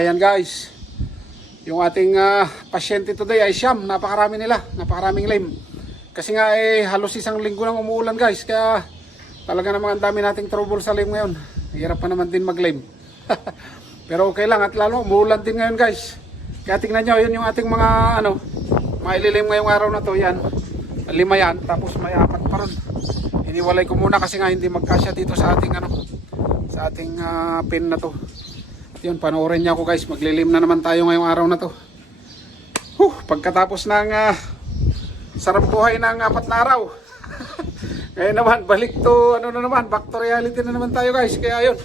yan guys. Yung ating ah, pasyente today ay siyam. Napakarami nila. Napakaraming lame. Kasi nga eh halos isang linggo nang umuulan guys. Kaya talaga namang ang dami nating trouble sa lame ngayon. Hirap pa naman din mag-lame. Pero okay lang at lalo umuulan din ngayon guys. Kaya tingnan nyo, yun yung ating mga ano, maililim ngayong araw na to yan. Lima yan, tapos may apat pa ron. Iniwalay ko muna kasi nga hindi magkasya dito sa ating ano, sa ating ah, pin na to. Yun, panoorin niya ako guys. Maglilim na naman tayo ngayong araw na to. Huh, pagkatapos ng ah, sarap buhay ng apat na araw. Ngayon naman, balik to, ano na naman, back to reality na naman tayo guys. Kaya yun,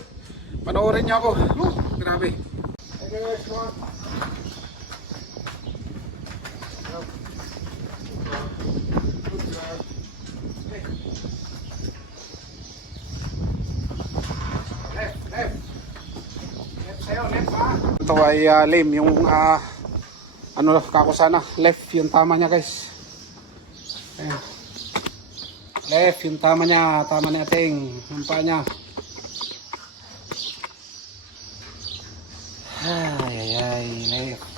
panoorin niyo ako. Huh, grabe. Okay guys, come on. Left, left. Left sa'yo, left ha. Ito ay uh, lame, yung ah, ano kako sana, left yung tama niya guys. Ayan. Left yung tama niya, tama ni ating, yung niya. Ay, ay, ay, left.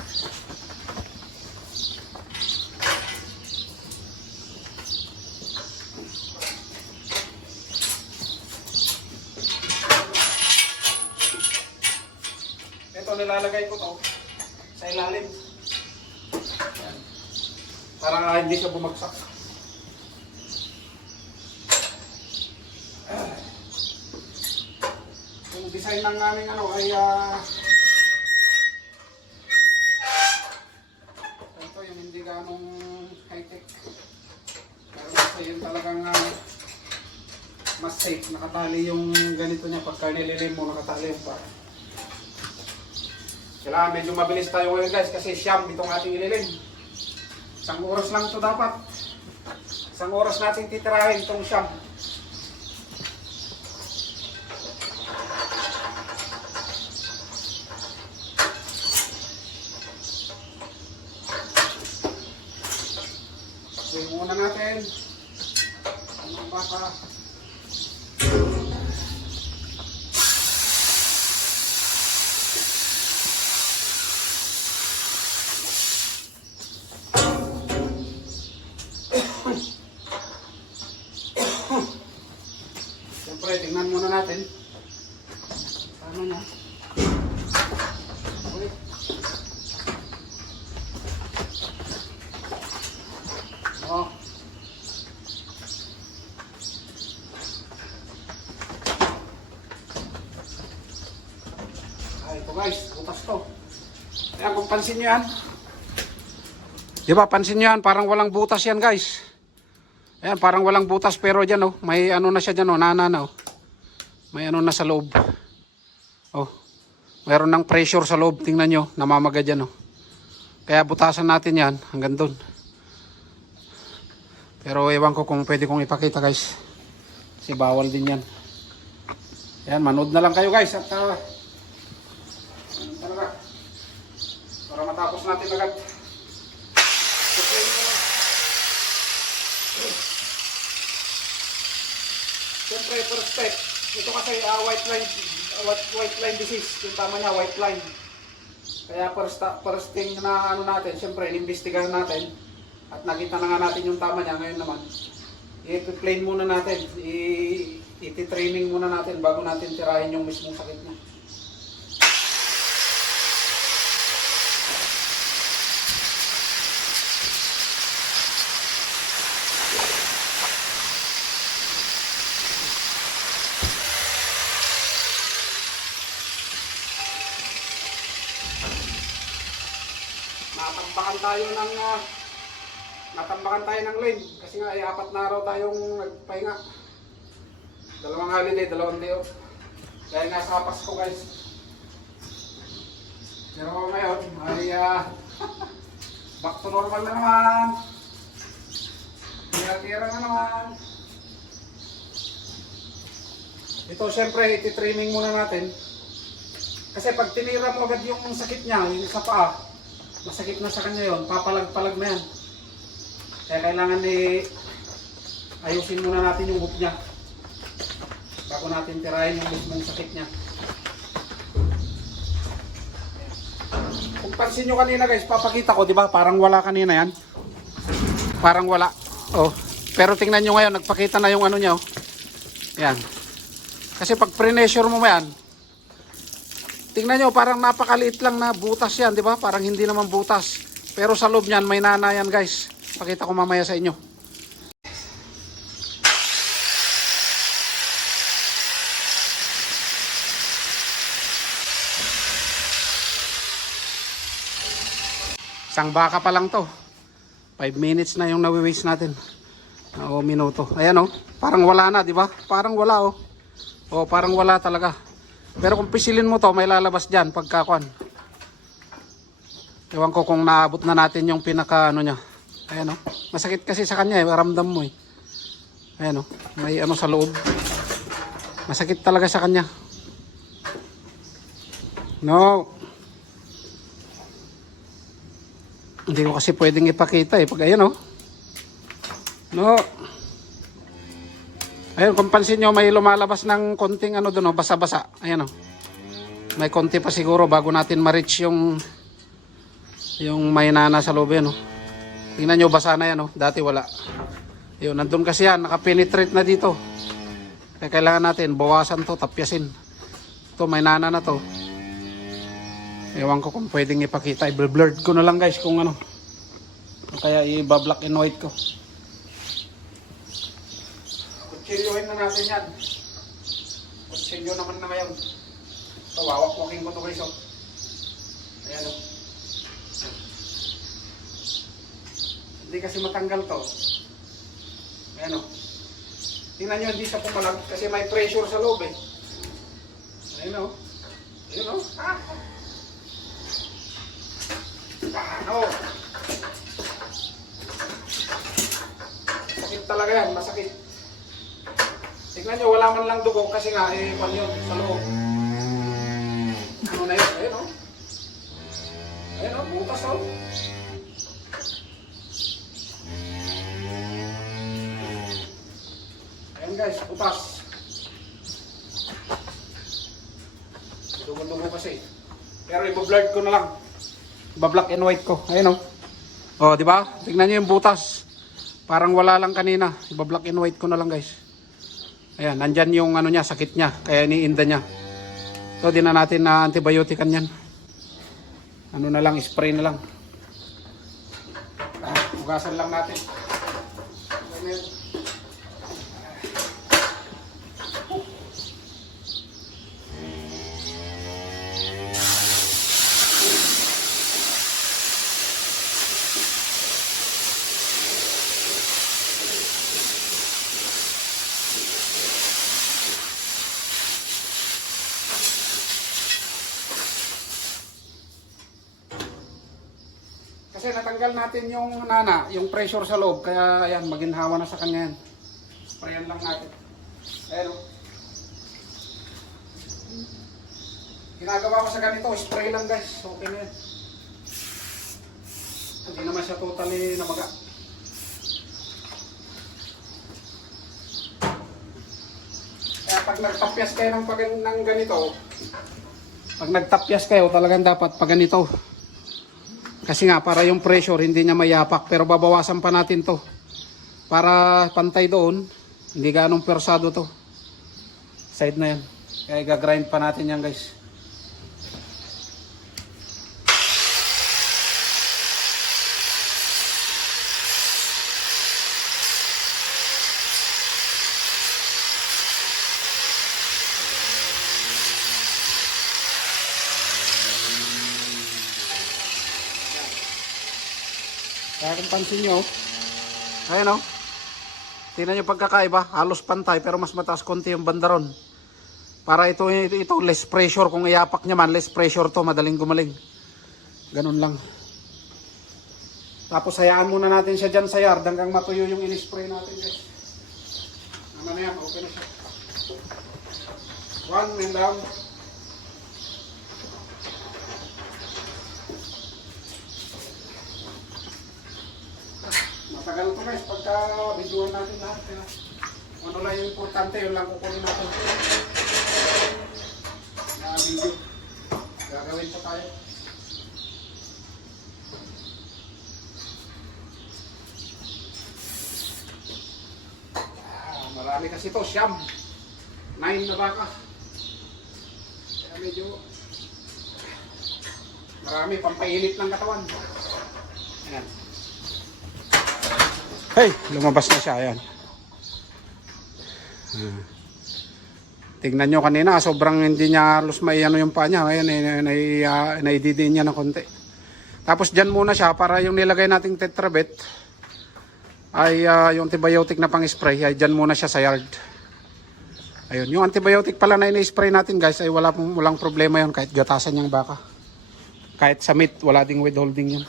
Ito nilalagay ko to sa ilalim. Para nga hindi siya bumagsak. Ah. Yung design ng aming ano ay ah, ito yung hindi ganong high-tech. Pero kasi yun talagang ah, mas safe. Nakatali yung ganito niya. Pagka nililim mo, nakatali yung pa. Kailangan medyo mabilis tayo ngayon guys kasi siyam itong ating ililim. Isang oras lang ito dapat. Isang oras natin titirahin itong siyam. So muna natin. Anong baka? Siyempre, Niya. Okay. Oh. Ay, guys, butas to. Ayan, kung pansin nyo yan. Di pansin nyo yan, parang walang butas yan guys. Ayan, parang walang butas pero dyan oh, may ano na siya dyan oh, nana na oh. May ano na sa loob. Oh, mayroon ng pressure sa loob, tingnan nyo, namamaga dyan oh. Kaya butasan natin yan hanggang doon. Pero ewan ko kung pwede kong ipakita guys. Kasi bawal din yan. Ayan, manood na lang kayo guys at uh, para matapos natin agad. Siyempre, first step, ito kasi ah, white line, white, white line disease, yung tama niya, white line. Kaya first, first thing na ano natin, siyempre, inimbestigahan natin, at nakita na nga natin yung tama niya, ngayon naman, i-plane muna natin, i- iti-training muna natin bago natin tirahin yung mismong sakit niya. natambakan tayo ng uh, natambakan tayo ng lane kasi nga ay apat na araw tayong nagpahinga. Dalawang holiday, dalawang day off. Kaya nga sa Pasko guys. Pero ngayon ay uh, back to normal na naman. Tira-tira na naman. Ito syempre iti-trimming muna natin. Kasi pag tinira mo agad yung sakit niya yung sa paa masakit na sa kanya yon, papalag-palag na yan. Kaya kailangan eh, ayusin muna natin yung hook niya. Bago natin tirahin yung mismong sakit niya. pansin nyo kanina guys, papakita ko, di ba? Parang wala kanina yan. Parang wala. Oh. Pero tingnan nyo ngayon, nagpakita na yung ano niya. Oh. Yan. Kasi pag pre-measure mo yan, tingnan nyo, parang napakaliit lang na butas yan, di ba? Parang hindi naman butas. Pero sa loob niyan, may nana yan guys. Pakita ko mamaya sa inyo. Isang baka pa lang to. 5 minutes na yung nawi-waste natin. O minuto. Ayan oh. Parang wala na, di ba? Parang wala oh. O parang wala talaga. Pero kung pisilin mo to, may lalabas diyan pagkakuan. Ewan ko kung naabot na natin yung pinaka ano niya. Ayan oh. Masakit kasi sa kanya eh. Ramdam mo eh. Ayan oh. May ano sa loob. Masakit talaga sa kanya. No. Hindi ko kasi pwedeng ipakita eh. Pag ayan oh. No. Ayun, kung pansin nyo, may lumalabas ng konting ano doon, oh, basa-basa. Ayan oh. May konti pa siguro bago natin ma-reach yung yung may nana sa loob yan oh. Tingnan nyo, basa na yan oh. Dati wala. Ayun, nandun kasi yan, nakapenetrate na dito. Kaya kailangan natin, bawasan to, tapyasin. Ito, may nana na to. Ewan ko kung pwedeng ipakita. I-blurred ko na lang guys kung ano. Kaya i-black and white ko. Kutsilyohin na natin yan. Kutsilyo naman na ngayon. Ito, wawak-waking ko to guys oh. Ayan oh. Hindi kasi matanggal to. Ayan oh. Tingnan nyo, hindi siya pumalag kasi may pressure sa loob eh. Ayan oh. Ayan oh. Ah. Ano? Sakit talaga yan, masakit. Tignan nyo, wala man lang dugo kasi nga, eh, pan yun, sa loob. Ano na yun? Ayun, oh. Ayun, oh, butas, oh. Ayun guys, butas. Dugo-dugo kasi. Pero ibo-blurred ko na lang. Iba-black and white ko. Ayun, oh. Oh, di ba? Tingnan niyo yung butas. Parang wala lang kanina. Iba-black and white ko na lang, guys. Ayan, nandyan yung ano niya, sakit niya. Kaya iniinda niya. So, di na natin na antibiotican yan. Ano na lang, spray na lang. Ah, ugasan lang natin. Ganyan. Kasi natanggal natin yung nana, yung pressure sa loob. Kaya ayan, maginhawa na sa kanya yan. Sprayan lang natin. Ayan o. Ginagawa ko sa ganito, spray lang guys. Okay na yan. Hindi naman siya totally namaga. Kaya pag nagtapyas kayo ng, pag, ng ganito, pag nagtapyas kayo, talagang dapat pag ganito. Kasi nga, para yung pressure, hindi niya mayapak. Pero babawasan pa natin to. Para pantay doon, hindi ganong persado to. Side na yan. Kaya gagrind pa natin yan guys. Kaya kung pansin nyo, ayan o. Tingnan nyo pagkakaiba, halos pantay pero mas mataas konti yung bandaron. Para ito, ito, ito less pressure. Kung iapak niya man, less pressure to, madaling gumaling. Ganun lang. Tapos hayaan muna natin siya dyan sa yard hanggang matuyo yung in-spray natin guys. Ano na yan, okay na siya. One and down. Tagal to guys, pagka biduhan natin lahat. Ano lang yung importante, yun lang kukunin natin. Na video. Gagawin pa tayo. Ah, marami kasi to, siyam. Nine na baka. Kaya medyo marami, pampainit ng katawan. Ayan. Hey, lumabas na siya. Ayan. Ah. Tingnan nyo kanina, sobrang hindi niya halos may ano yung pa niya. Ngayon, eh, nai, uh, naididiin niya ng konti. Tapos dyan muna siya para yung nilagay nating tetrabet ay ah, yung antibiotic na pang-spray ay dyan muna siya sa yard. Ayun, yung antibiotic pala na ini-spray natin guys ay wala pong walang problema yon kahit gatasan niyang baka. Kahit sa meat, wala ding withholding yun.